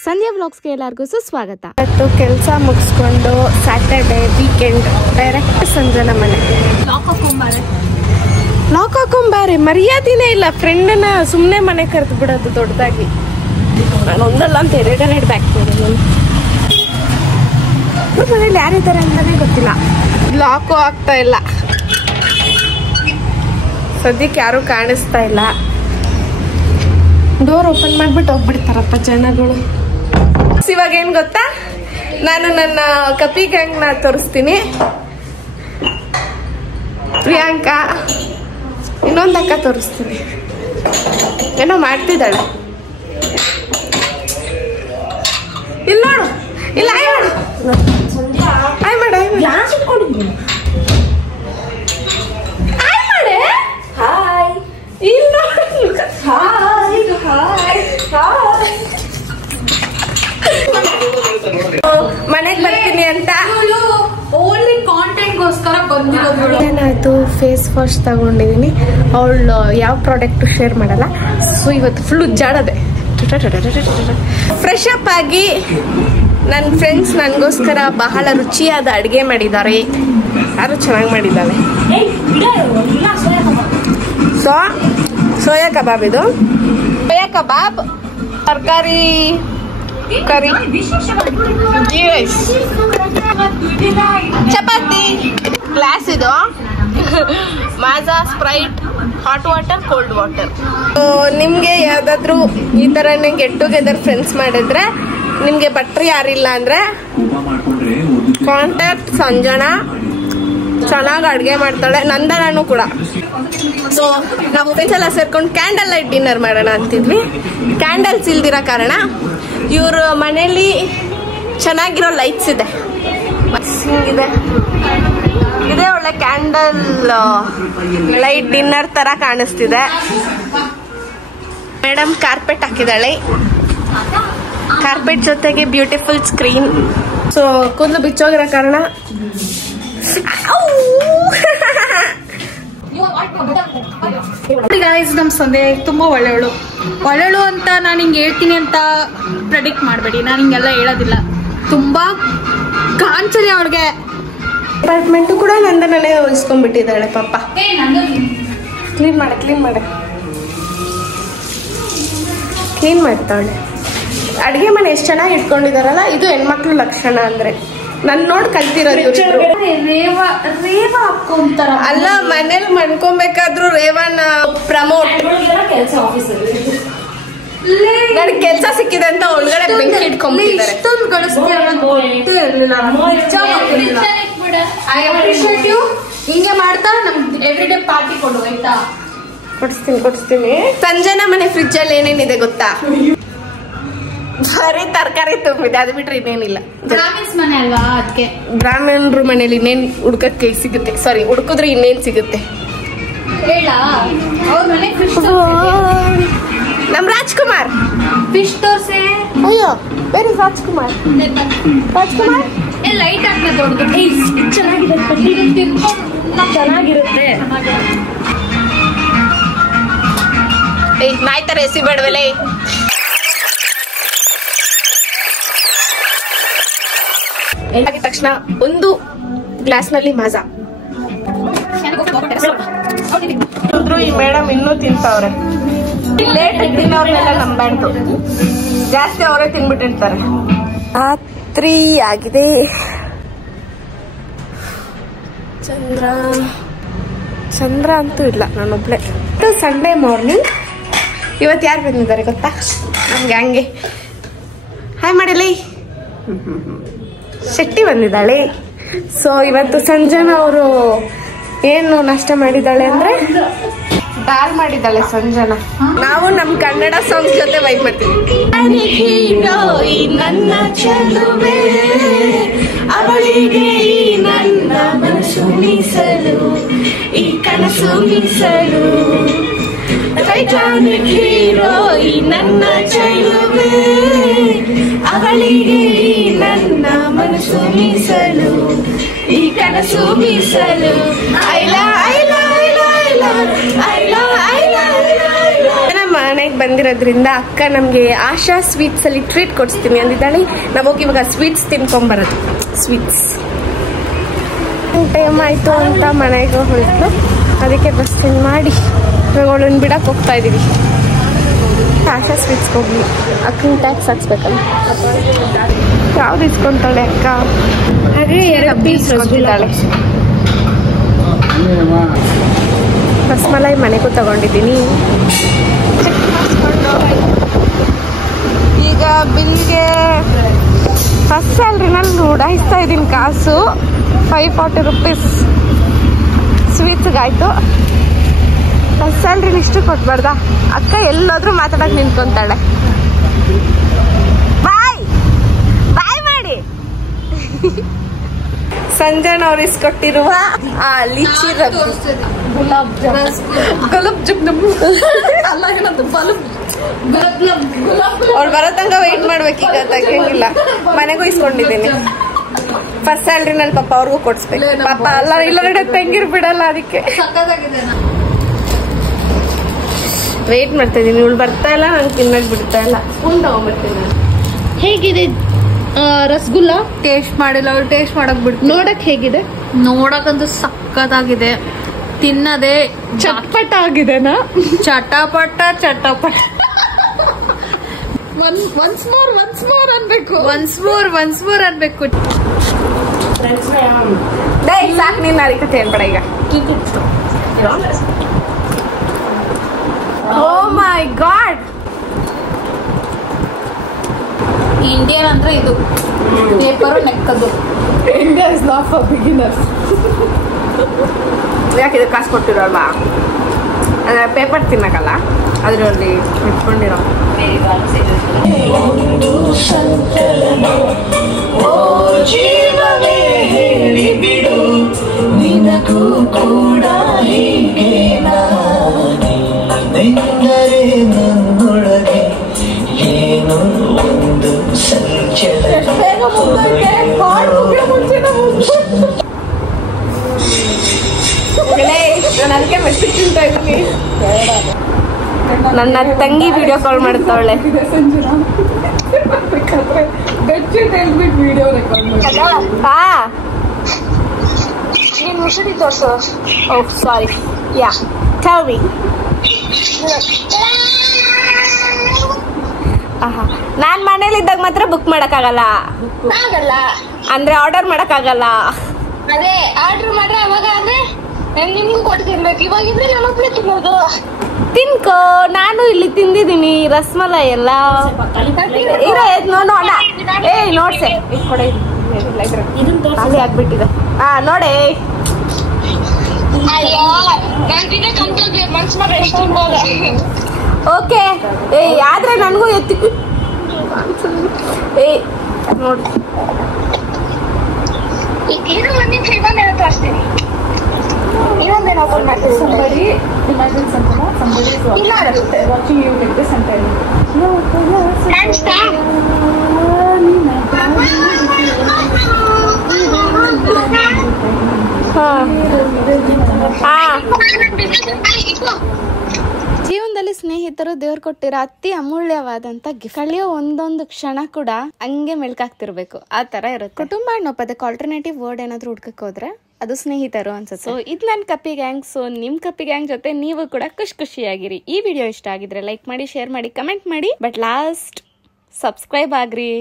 ಸಂಧ್ಯಾ ವ್ಲಾಗ್ಸ್ಗೆ ಎಲ್ಲರಿಗೂ ಸುಸ್ವಾಗತ. ಇವತ್ತು ಕೆಲಸ ಮುಗಿಸ್ಕೊಂಡು ಸ್ಯಾಟರ್ಡೆ ವೀಕೆಂಡ್ ಡೈರೆಕ್ಟ್ ಸಂಜನಾ ಮನೆ. ಲಾಕ್ ಹಾಕೊಂಬಾರೆ, ಮರ್ಯಾದಿನೇ ಇಲ್ಲ. ಫ್ರೆಂಡನ್ನ ಸುಮ್ಮನೆ ಮನೆ ಕರೆದು ಬಿಡೋದು ದೊಡ್ಡದಾಗಿ. ನಾನು ಒಂದಲ್ಲ ಅಂತ ಎರಡು ಬ್ಯಾಕ್ ಮಾಡಿದ್ದೀನಿ. ಮನೇಲಿ ಯಾರಿದ್ದಾರೆ ಅಂತಾನೆ ಗೊತ್ತಿಲ್ಲ. ಲಾಕು ಆಗ್ತಾ ಇಲ್ಲ, ಸದ್ಯಕ್ಕೆ ಯಾರು ಕಾಣಿಸ್ತಾ ಇಲ್ಲ. ಡೋರ್ ಓಪನ್ ಮಾಡ್ಬಿಟ್ಟು ಹೋಗ್ಬಿಡ್ತಾರಪ್ಪ ಜನಗಳು. ಇವಾಗ ಏನ್ ಗೊತ್ತಾ, ನಾನು ನನ್ನ ಕಪಿ ಗ್ಯಾಂಗ್ ನ ತೋರಿಸ್ತೀನಿ. ಪ್ರಿಯಾಂಕಾ, ಇನ್ನೊಂದು ಅಕ್ಕ ತೋರಿಸ್ತೀನಿ. ಏನೋ ಮಾಡ್ತಿದ್ದಾಳೆ. ಇಲ್ಲ ನೋಡು, ಇಲ್ಲ ಆಯ್ ಮಾಡು, ಆಯ್ ಮಾಡು, ಆಯ್ ಮಾಡೆ. ಹಾಯ್, ಇಲ್ಲ ಮನೆಗೆ ಬರ್ತೀನಿ ಅಂತ ಓನ್ಲಿ ಕಾಂಟೆಂಟ್ ಗೋಸ್ಕರ ಬಂದಿರೋದು. ಏನಾಯ್ತು, ಫೇಸ್ ವಾಶ್ ತಗೊಂಡಿದೀನಿ. ಅವಳು ಯಾವ ಪ್ರಾಡಕ್ಟ್ ಶೇರ್ ಮಾಡಲ್ಲ. ಸೊ ಇವತ್ತು ಫುಲ್ ಉಜ್ಜಾಡದೆ. ಫ್ರೆಶ್ ಅಪ್ ಆಗಿ ನನ್ನ ಫ್ರೆಂಡ್ಸ್ ನನಗೋಸ್ಕರ ಬಹಳ ರುಚಿಯಾದ ಅಡುಗೆ ಮಾಡಿದ್ದಾರೆ. ಯಾರು ಚೆನ್ನಾಗಿ ಮಾಡಿದ್ದಾಳೆ. ಸೊ ಸೋಯಾ ಕಬಾಬ್, ಇದು ಸೋಯಾ ಕಬಾಬ್, ತರಕಾರಿ ಕರಿ, ಚಪಾತಿ, ಗ್ಲಾಸ್ ಇದು, Maaza, Sprite, hot water, cold water. ನಿಮ್ಗೆ ಯಾವ್ದಾದ್ರು ಈ ತರನೇ ಗೆಟ್ ಟುಗೆದರ್ ಫ್ರೆಂಡ್ಸ್ ಮಾಡಿದ್ರೆ, ನಿಮ್ಗೆ ಭಟ್ರು ಯಾರಿಲ್ಲ ಅಂದ್ರೆ ಕಾಂಟ್ಯಾಕ್ಟ್ ಸಂಜನಾ. ಚೆನ್ನಾಗಿ ಅಡುಗೆ ಮಾಡ್ತಾಳೆ. ನಂದನೂ ಕೂಡ. ಸೊ ನಾವು ಫ್ರೆಂಡ್ಸ್ ಎಲ್ಲ ಸೇರ್ಕೊಂಡು ಕ್ಯಾಂಡಲ್ ಲೈಟ್ ಡಿನ್ನರ್ ಮಾಡೋಣ ಅಂತಿದ್ವಿ. ಕ್ಯಾಂಡಲ್ಸ್ ಇಲ್ದಿರೋ ಕಾರಣ ಇವ್ರ ಮನೇಲಿ ಚೆನ್ನಾಗಿರೋ ಲೈಟ್ಸ್ ಇದೆ. ಹಿಂಗಿದೆ, ಇದೇ ಒಳ್ಳೆ ಕ್ಯಾಂಡಲ್ ಲೈಟ್ ಡಿನ್ನರ್ ತರ ಕಾಣಿಸ್ತಿದೆ. ಮೇಡಮ್ ಕಾರ್ಪೆಟ್ ಹಾಕಿದಾಳೆ. ಕಾರ್ಪೆಟ್ ಜೊತೆಗೆ ಬ್ಯೂಟಿಫುಲ್ ಸ್ಕ್ರೀನ್. ಸೊ ಕೂದಲು ಬಿಚ್ಚೋಗಿರೋ ಕಾರಣ ನಮ್ ಸಂಧ್ಯಾ ತುಂಬಾ ಒಳ್ಳೆಯವಳು ಅಂತ ನಾನು ಹಿಂಗೆ ಹೇಳ್ತೀನಿ ಅಂತ ಪ್ರೆಡಿಕ್ಟ್ ಮಾಡಬೇಡಿ. ನಾನು ಹಿಂಗೆಲ್ಲ ಹೇಳೋದಿಲ್ಲ. ತುಂಬಾ ಕಾಂಚಲಿ ಅವಳಿಗೆ. ಅಪಾರ್ಟ್ಮೆಂಟು ಕೂಡ ನಂದನೇ ಉಳಿಸ್ಕೊಂಡ್ಬಿಟ್ಟಿದ್ದಾಳೆ ಪಾಪ. ಕ್ಲೀನ್ ಮಾಡ್ತಾಳೆ. ಅಡುಗೆ ಮನೆ ಎಷ್ಟು ಚೆನ್ನಾಗಿ ಇಟ್ಕೊಂಡಿದಾರಲ್ಲ. ಇದು ಹೆಣ್ಮಕ್ಳು ಲಕ್ಷಣ ಅಂದ್ರೆ. ನನ್ ನೋಡ್ ಕಲ್ತಿರೋದು. ಅಲ್ಲ, ಮನೇಲಿ ಮನ್ಕೊಬೇಕಾದ್ರು ರೇವಣ್ಣ ಪ್ರಮೋಟ್. ನನಗೆ ಕೆಲಸ ಸಿಕ್ಕಿದೆ ಅಂತ ಒಳಗಡೆ ಬೆಂಕಿ ಇಟ್ಕೊಂಡ್ಬಿಟ್ಟಿದ್ದಾರೆ. ಹಿಂಗೆ ಮಾಡ್ತಾ ನಮ್ಗೆ ಎವ್ರಿ ಡೇ ಪಾರ್ಟಿ ಕೊಡು ಆಯ್ತಾ. ಕೊಡಿಸ್ತೀನಿ. ಸಂಜನಾ ಮನೆ ಫ್ರಿಜ್ ಅಲ್ಲಿ ಏನೇನಿದೆ ಗೊತ್ತಾ? ಬರೀ ತರಕಾರಿ ತುಂಬಿದೆ, ಅದು ಬಿಟ್ರೆ ಇನ್ನೇನಿಲ್ಲ. ಬ್ರಾಹ್ಮಿನ್ಸ್ ಮನೆ ಅಲ್ವಾ, ಅದಕ್ಕೆ. ಬ್ರಾಹ್ಮಣರ ಮನೇಲಿ ಇನ್ನೇನ್ ಹುಡ್ಕಕ್ಕೆ ಸಿಗುತ್ತೆ? ಸಾರಿ, ಹುಡುಕಿದ್ರೆ ಇನ್ನೇನ್ ಸಿಗುತ್ತೆ? ನಮ್ ರಾಜ್ಕುಮಾರ್ ಫಿಶ್ ತೋರ್ಸೆ. ಅಯ್ಯೋ, ವೆರಿ ರಾಜ್ಕುಮಾರ್. ಲೈಟ್ ಹಾಕ್ನ ದೊಡ್ಡದು ಚೆನ್ನಾಗಿರುತ್ತೆ. ನಾಯಿ ತರ ಎಸಿ ಬೇಡವೇ. ಆಗಿದ ತಕ್ಷಣ ಒಂದು ಗ್ಲಾಸ್ ನಲ್ಲಿ ಮಾಜಾ. ಈ ಮೇಡಮ್ ಇನ್ನೂ ತಿಂತವ್ರೆ. ಲೇಟ್ ತಿನ್ನೋರ್ನೆಲ್ಲ ನಂಬಾರ್ದು, ಜಾಸ್ತಿ ಅವರೇ ತಿನ್ಬಿಟ್ಟಿರ್ತಾರೆ. ರಾತ್ರಿ ಆಗಿದೆ. ಚಂದ್ರ ಅಂತೂ ಇಲ್ಲ, ನಾನೊಬ್ಳೆ. Sunday morning. ಇವತ್ತು ಯಾರು ಬಂದಿದ್ದಾರೆ ಗೊತ್ತಾ? ನಮ್ಗೆ ಹಂಗೆ ಹಾಯ್ ಮಾಡಿಲ್ಲ, ಶೆಟ್ಟಿ ಬಂದಿದ್ದಾಳೆ. ಸೊ ಇವತ್ತು ಸಂಜನಾ ಅವರು ಏನು ನಾಷ್ಟ ಮಾಡಿದ್ದಾಳೆ ಅಂದ್ರೆ ದಾಲ್ ಮಾಡಿದ್ದಾಳೆ ಸಂಜನಾ. ನಾವು ನಮ್ ಕನ್ನಡ ಸಾಂಗ್ಸ್ ಜೊತೆ ವೈಬ್ ಮಾಡ್ತೀವಿ. ನನ್ನ ಚೆಲುವೆ ಅವಳಿಗೆ ನನ್ನ ಮನಸ್ಸು ಮೀಸಲು, ಈ ಕನಸು ಮೀಸಲು. ಟೈಟಾನಿಕ್ ಹೀರೋ ಈ ನನ್ನ ಚೆಲುವೆ, ಅವಳಿಗೆ ನನ್ನ ಮನಸ್ಸು ಮೀಸಲು, ಈ ಕನಸು ಮೀಸಲು. ಮನೆಗೆ ಬಂದಿರೋದ್ರಿಂದ ಅಕ್ಕ ನಮಗೆ ಆಶಾ ಸ್ವೀಟ್ಸ್ ಅಲ್ಲಿ ಟ್ರೀಟ್ ಕೊಡಿಸ್ತೀನಿ ಅಂದಿದ್ದಾಳೆ. ನಾವು ಹೋಗಿ ಇವಾಗ ಸ್ವೀಟ್ಸ್ ತಿನ್ಕೊಂಬರೋದು. ಸ್ವೀಟ್ಸ್ ಟೈಮ್ ಆಯಿತು ಅಂತ ಮನೆಗೆ ಹೊರಟು, ಅದಕ್ಕೆ ಬಸ್ ಚೇಂಜ್ ಮಾಡಿ ಅವಳನ್ನ ಬಿಡಕ್ಕೆ ಹೋಗ್ತಾ ಇದ್ದೀವಿ. ಆಶಾ ಸ್ವೀಟ್ಸ್ಗೆ ಹೋಗಿ ಅಕ್ಕನ ಟ್ಯಾಕ್ಸ್ ಹಾಕ್ಸ್ಬೇಕಲ್ಲ. ಯಾವ್ದು ಇಸ್ಕೊಂತಾಳೆ ಅಕ್ಕ? ಹಾಗೆ 2 ಪೀಸ್ ಇಸ್ಕೊಂತಿದ್ದಾಳೆ. ರಸಮಲೈ ಮನೆಗೂ ತಗೊಂಡಿದ್ದೀನಿ. ಈಗ ಬಿಲ್ಗೆ ಫಸ್ಟ್ ಸ್ಯಾಲ್ರಿನಲ್ಲಿ ಉಡಾಯಿಸ್ತಾ ಇದ್ದೀನಿ ಕಾಸು. 540 ರೂಪೀಸ್ ಸ್ವೀಟ್ಸ್ಗಾಯ್ತು. ಫಸ್ಟ್ ಸ್ಯಾಲ್ರಿನ ಇಷ್ಟು ಕೊಟ್ಬಾರ್ದ? ಅಕ್ಕ ಎಲ್ಲೋದ್ರೂ ಮಾತಾಡಕ್ ನಿಂತ್ಕೊಂತಾಳೆ. ಬಾಯ್ ಬಾಯ್ ಮಾಡಿ. ಸಂಜನಾ ಅವ್ರು ಇಸ್ಕೊಟ್ಟಿರುವ ಲಿಚಿ ಗುಲಾಬ್ ಜಾಮೂನ್ ಅವ್ರು ಬರೋ ತನಕ ವೇಟ್ ಮಾಡ್ಬೇಕೀಗ, ತೆಗಿಯಂಗಿಲ್ಲ. ಮನೆಗೂ ಇಸ್ಕೊಂಡಿದ್ದೀನಿ. ಫಸ್ಟ್ ಸ್ಯಾಲ್ರಿನಲ್ಲಿ ಪಾಪ ಅವ್ರಿಗೂ ಕೊಡ್ಸ್ಬೇಕು. ಪಾಪ ಅಲ್ಲ ಇಲ್ಲ ತೆಂಗಿರ್ ಬಿಡಲ್ಲ, ಅದಕ್ಕೆ ವೇಟ್ ಮಾಡ್ತಾ ಇದೀನಿ. ಇವಳು ಬರ್ತಾ ಇಲ್ಲ, ನಂಗೆ ತಿನ್ನಕ್ ಬಿಡ್ತಾ ಇಲ್ಲ. ಸ್ಪೂನ್ ತಗೊಂಡ್ಬರ್ತೀನಿ ನಾನು. ಹೇಗಿದೆ ರಸಗುಲ್ಲ? ಟೇಸ್ಟ್ ಮಾಡಿಲ್ಲ, ಅವ್ರು ಟೇಸ್ಟ್ ಮಾಡಕ್ ಬಿಟ್ಟು. ನೋಡಕ್ ಹೇಗಿದೆ? ನೋಡಕ್ಕಂತೂ ಸಕ್ಕತ್ತಾಗಿದೆ. ತಿನ್ನದೆ ಚಟ್ಪಟ ಆಗಿದೆನಾ? ಚಟಪಟ ಚಟಪಟ. ಒನ್ಸ್ ಮೋರ್ ಅನ್ಬೇಕು. ಒನ್ಸ್ ಮೋರ್ ಅನ್ಬೇಕು. ಸಾಕು, ನೀನ್ ಅದಕ್ಕೆ ಏನ್ಬೇಡ ಈಗ. ಓ ಮೈ ಗಾಡ್, ಇಂಡಿಯನ್ ಅಂದ್ರೆ ಇದು ಪೇಪರ್ ನೆಕ್ಕದು. India is not for beginners. ಯಾಕೆ ಇದು ಕಾಸು ಕೊಟ್ಟಿರೋಲ್ವಾ? ಅಂದ್ರೆ ಪೇಪರ್ ತಿನ್ನಕಲ್ಲ, ಅದರಲ್ಲಿ ಇಟ್ಕೊಂಡಿರೋ. ಜೀವವೇ ಹೇಳಿ ಬಿಡು, ನಿನಗೂ ಕೂಡ ಹೀಗೆ ನಾನೆಂದರೆ ನನ್ನೊಳಗೆ ಏನೋ ಒಂದು ಸಂಚಲ. ನನ್ನ ತಂಗಿ ವಿಡಿಯೋ ಕಾಲ್ ಮಾಡ್ತಾವಳೆ. ಓಹ್ ಸಾರಿ, ಯಾ ಟೆಲ್ ಮೀ. ನಾನ್ ಮನೇಲಿದ್ದಾಗ ಮಾತ್ರ ಬುಕ್ ಮಾಡಕ್ಕಾಗಲ್ಲ, ಅಂದ್ರೆ ಆರ್ಡರ್ ಮಾಡಕ್ಕಾಗಲ್ಲ. ಅದೇ ಆರ್ಡರ್ ಮಾಡ್ರೆ ಅವಾಗ ಅಂದ್ರೆ ನಿಮ್ಗೂ ಕೊಟ್ಟು ತಿನ್ಬೇಕು. ಇವಾಗಿದ್ರೆ ನಾನೊಬ್ಳೆ ತಿನ್ನೋದು. ತಿನ್ಕೋ, ನಾನು ಇಲ್ಲಿ ತಿಂದಿದ್ದೀನಿ ರಸಮಲೈ ಎಲ್ಲ. ನೋಡ್ಸೆ ಖಾಲಿ ಆಗ್ಬಿಟ್ಟಿದೆ. ನೋಡೇ ಓಕೆ. ಆದ್ರೆ ನನಗೂ ಎತ್ತಿ ನೋಡಿ. ಇನ್ನೊಂದೇನೋ ತೋರಿಸ್ತೀನಿ. ಇನ್ನೊಂದೇನೋ ಓಪನ್ ಮಾಡ್ತೀನಿ. ಜೀವನದಲ್ಲಿ ಸ್ನೇಹಿತರು ದೇವ್ರು ಕೊಟ್ಟಿರೋ ಅತಿ ಅಮೂಲ್ಯವಾದಂತ ಗಿಫ್ಟ್. ಕಳೆಯೋ ಒಂದೊಂದು ಕ್ಷಣ ಕೂಡ ಹಂಗೆ ಮೆಲ್ಕಾಗ್ತಿರ್ಬೇಕು, ಆ ತರ ಇರುತ್ತೆ. ಕುಟುಂಬ ಅನ್ನೋ ಪದಕ್ಕೆ ಆಲ್ಟರ್ನೇಟಿವ್ ವರ್ಡ್ ಏನಾದ್ರು ಹುಡ್ಕಕ್ ಹೋದ್ರೆ ಅದು ಸ್ನೇಹಿತರು ಅನ್ಸುತ್ತೆ. ಸೊ ಇದು ನನ್ನ ಕಪ್ಪಿ ಗ್ಯಾಂಗ್. ಸೊ ನಿಮ್ ಕಪ್ಪಿ ಗ್ಯಾಂಗ್ ಜೊತೆ ನೀವು ಕೂಡ ಖುಷಿಯಾಗಿರಿ. ಈ ವಿಡಿಯೋ ಇಷ್ಟ ಆಗಿದ್ರೆ ಲೈಕ್ ಮಾಡಿ, ಶೇರ್ ಮಾಡಿ, ಕಮೆಂಟ್ ಮಾಡಿ. But last subscribe agri.